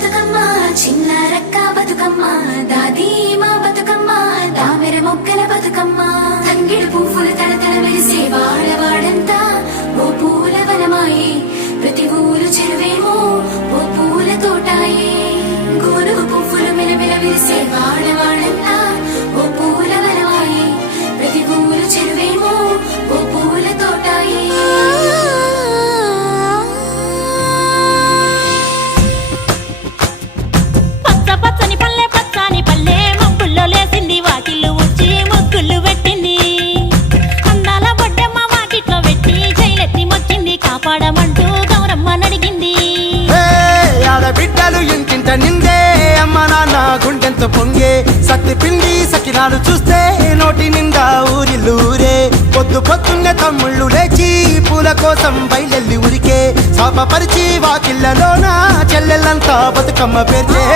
బతుకమ్మ చిన్న రక్క బతుకమ్మ దాది మా బతుకమ్మ దామెర మొక్కల బతుకమ్మ తంగిడు పువ్వులు తడతడ మెరిసే వాడవాడంతా ఓ పూల వనమాయే ప్రతి ఊరు చెరువేమో ఓ పూల తోటాయే గోరు పువ్వులు మెలమెల విరిసే వాడవాడంతా ఓ పూల వనమాయే ప్రతి ఊరు చెరువేమో ఓ పూల తోటాయే పాడమంటూ గౌరమ్మ నడిగింది ఆడబిడ్డలు ఇంటింట నిందే అమ్మ నాన్న గుండెంత పొంగే సత్తి పిండి సకినాలు చూస్తే నోటి నిండా ఊరిల్లూరే పొద్దు పొద్దున్నే తమ్ముళ్ళు లేచి పూల కోసం బయలెల్లి ఉరికే శాపపరిచి వాకిళ్ళలోన చెల్లెళ్ళంతా బతుకమ్మ పేర్చే